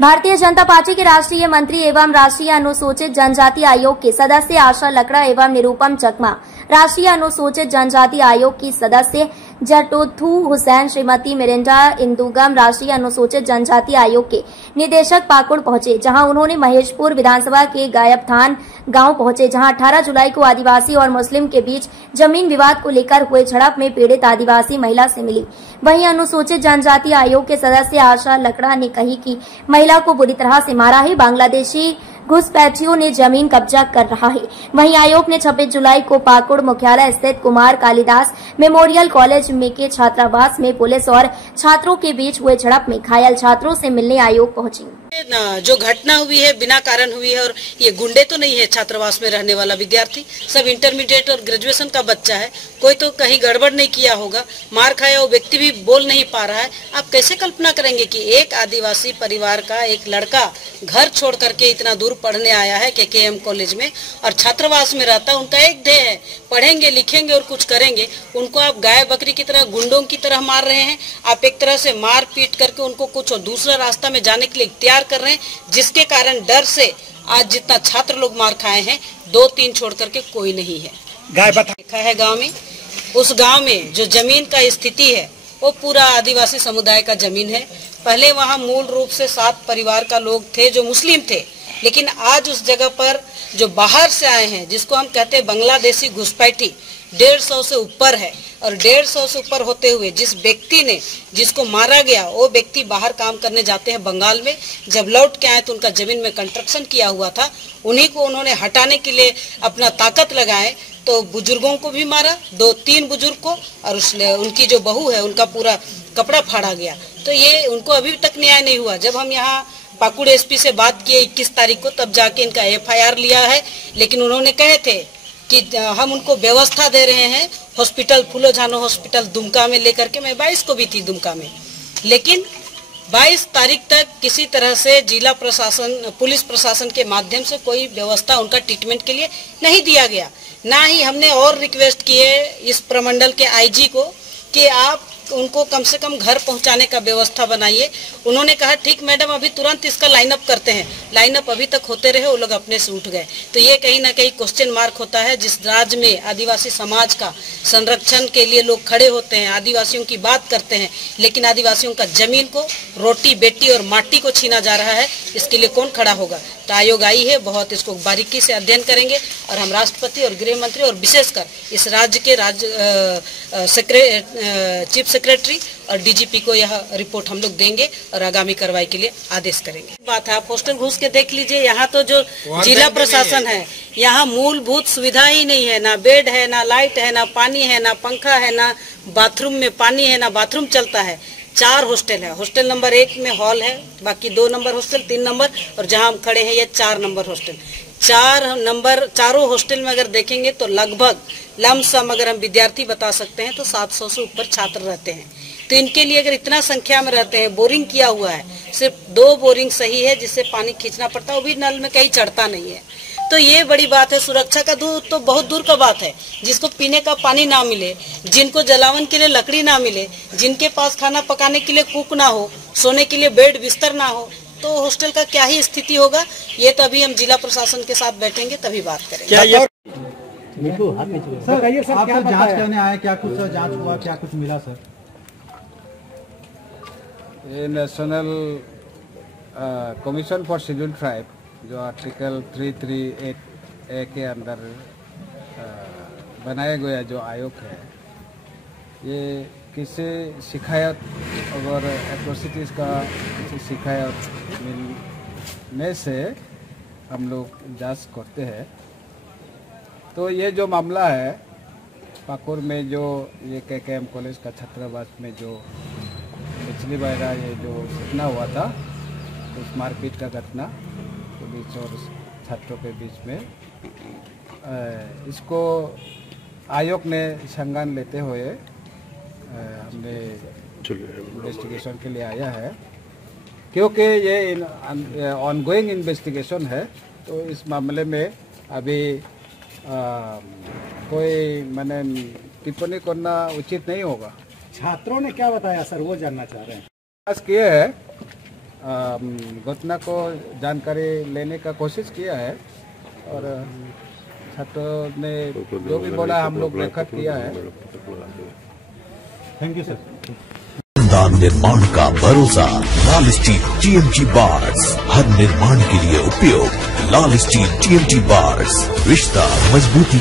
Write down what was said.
Bharatiya Janata party के राष्ट्रीय मंत्री एवं राष्ट्रीय अनुसूचित जनजाति आयोग के सदस्य आशा लकड़ा एवं निरूपम चकमा, राष्ट्रीय अनुसूचित जनजाति आयोग की सदस्य जटोथू हुसैन, श्रीमती मिरिंडा इंदुगम राष्ट्रीय अनुसूचित जनजाति आयोग के निदेशक पाकुड़ पहुंचे, जहां उन्होंने महेशपुर विधानसभा के गायबथान गांव पहुंचे, जहां 18 जुलाई को आदिवासी और मुस्लिम के बीच जमीन विवाद को लेकर हुए झड़प में पीड़ित आदिवासी महिला से मिली। वहीं अनुसूचित जनजाति आयोग के सदस्य आशा लकड़ा ने कही कि महिला को बुरी तरह से मारा है, बांग्लादेशी घुसपैठियों ने जमीन कब्जा कर रहा है। वहीं आयोग ने 26 जुलाई को पाकुड़ मुख्यालय स्थित कुमार कालिदास मेमोरियल कॉलेज में के छात्रावास में पुलिस और छात्रों के बीच हुए झड़प में घायल छात्रों से मिलने आयोग पहुंची। जो घटना हुई है बिना कारण हुई है और ये गुंडे तो नहीं है, छात्रावास में रहने वाला विद्यार्थी सब इंटरमीडिएट और ग्रेजुएशन का बच्चा है, कोई तो कहीं गड़बड़ नहीं किया होगा, मार खाया वो व्यक्ति भी बोल नहीं पा रहा है। आप कैसे कल्पना करेंगे कि एक आदिवासी परिवार का एक लड़का घर छोड़ करके इतना दूर पढ़ने आया है KKM कॉलेज में और छात्रावास में रहता है, उनका एक ध्येय है पढ़ेंगे लिखेंगे और कुछ करेंगे, उनको आप गाय बकरी की तरह गुंडों की तरह मार रहे हैं। आप एक तरह से मार पीट करके उनको कुछ और दूसरा रास्ता में जाने के लिए तैयार कर रहे हैं, जिसके कारण डर से आज जितना छात्र लोग मार खाए हैं 2-3 छोड़ करके कोई नहीं है। गाय देखा है गांव में, उस गांव में जो जमीन का स्थिति है वो पूरा आदिवासी समुदाय का जमीन है। पहले वहां मूल रूप से 7 परिवार का लोग थे जो मुस्लिम थे, लेकिन आज उस जगह पर जो बाहर से आए हैं, जिसको हम कहते हैं बांग्लादेशी घुसपैठी, 150 से ऊपर है और 150 से ऊपर होते हुए जिस व्यक्ति ने जिसको मारा गया वो व्यक्ति बाहर काम करने जाते हैं बंगाल में, जब लौट के आए तो उनका जमीन में कंस्ट्रक्शन किया हुआ था, उन्हीं को उन्होंने हटाने के लिए अपना ताकत लगाए तो बुजुर्गों को भी मारा, 2-3 बुजुर्ग को, और उनकी जो बहू है उनका पूरा कपड़ा फाड़ा गया। तो ये उनको अभी तक न्याय नहीं हुआ। जब हम यहाँ पाकुड़ SP से बात किए 21 तारीख को, तब जाके इनका FIR लिया है, लेकिन उन्होंने कहे थे कि हम उनको व्यवस्था दे रहे हैं हॉस्पिटल फूलो झानो हॉस्पिटल दुमका में लेकर के। मैं 22 को भी थी दुमका में, लेकिन 22 तारीख तक किसी तरह से जिला प्रशासन पुलिस प्रशासन के माध्यम से कोई व्यवस्था उनका ट्रीटमेंट के लिए नहीं दिया गया। ना ही हमने और रिक्वेस्ट किए इस प्रमंडल के IG को कि आप उनको कम से कम घर पहुंचाने का व्यवस्था बनाइए। उन्होंने कहा ठीक मैडम, अभी तुरंत इसका लाइनअप करते हैं। लाइनअप अभी तक होते रहे, वो लोग अपने से उठ गए। तो ये कहीं ना कहीं क्वेश्चन मार्क होता है। जिस राज्य में आदिवासी समाज का संरक्षण के लिए लोग खड़े होते हैं, आदिवासियों की बात करते हैं, लेकिन आदिवासियों का जमीन को रोटी बेटी और माटी को छीना जा रहा है, इसके लिए कौन खड़ा होगा। तो आयोग आई है, बहुत इसको बारीकी से अध्ययन करेंगे और हम राष्ट्रपति और गृह मंत्री और विशेषकर इस राज्य के चीफ सेक्रेटरी और DGP को यह रिपोर्ट हम लोग देंगे और आगामी कार्रवाई के लिए आदेश करेंगे। बात है, आप हॉस्टल घुस के देख लीजिए, यहाँ तो जो जिला प्रशासन है, यहाँ मूलभूत सुविधा ही नहीं है, ना बेड है, ना लाइट है, ना पानी है, ना पंखा है, ना बाथरूम में पानी है, ना बाथरूम चलता है। 4 हॉस्टल है, हॉस्टल नंबर 1 में हॉल है, बाकी 2 नंबर हॉस्टल, 3 नंबर, और जहां हम खड़े हैं ये 4 नंबर हॉस्टल। 4 नंबर चारों हॉस्टल में अगर देखेंगे तो लगभग लमसम अगर हम विद्यार्थी बता सकते हैं तो 700 से ऊपर छात्र रहते हैं। तो इनके लिए अगर इतना संख्या में रहते हैं, बोरिंग किया हुआ है, सिर्फ 2 बोरिंग सही है जिससे पानी खींचना पड़ता है, वो भी नल में कहीं चढ़ता नहीं है। तो ये बड़ी बात है। सुरक्षा का दूर तो बहुत दूर का बात है, जिसको पीने का पानी ना मिले, जिनको जलावन के लिए लकड़ी ना मिले, जिनके पास खाना पकाने के लिए कुक ना हो, सोने के लिए बेड बिस्तर ना हो, तो हॉस्टल का क्या ही स्थिति होगा। ये तो अभी हम जिला प्रशासन के साथ बैठेंगे तभी बात करेंगे। क्या ये सर आप जांच करने आए, क्या कुछ जांच हुआ, क्या कुछ मिला सर? ये national commission for scheduled tribe जो आर्टिकल 338A के अंदर बनाया गया जो आयोग है, ये किसी शिकायत अगर एट्रोसिटीज़ का किसी शिकायत मिलने से हम लोग जांच करते हैं। तो ये जो मामला है पाकुड़ में, जो ये KKM कॉलेज का छात्रावास में जो पिछली बार ये जो घटना हुआ था, उस मारपीट का घटना पुलिस और छात्रों के बीच में, इसको आयोग ने संज्ञान लेते हुए हमने इन्वेस्टिगेशन के लिए आया है। क्योंकि ये ऑनगोइंग इन्वेस्टिगेशन है, तो इस मामले में अभी कोई मैंने टिप्पणी करना उचित नहीं होगा। छात्रों ने क्या बताया सर, वो जानना चाह रहे हैं। प्रयास किए हैं घटना को जानकारी लेने का कोशिश किया है और छात्रों ने जो भी बोला हम लोग रेकॉर्ड किया है। Thank you sir. निर्माण का भरोसा लाल स्टील TMT बार्स, हर निर्माण के लिए उपयोग लाल स्टील TMT बार्स, रिश्ता मजबूती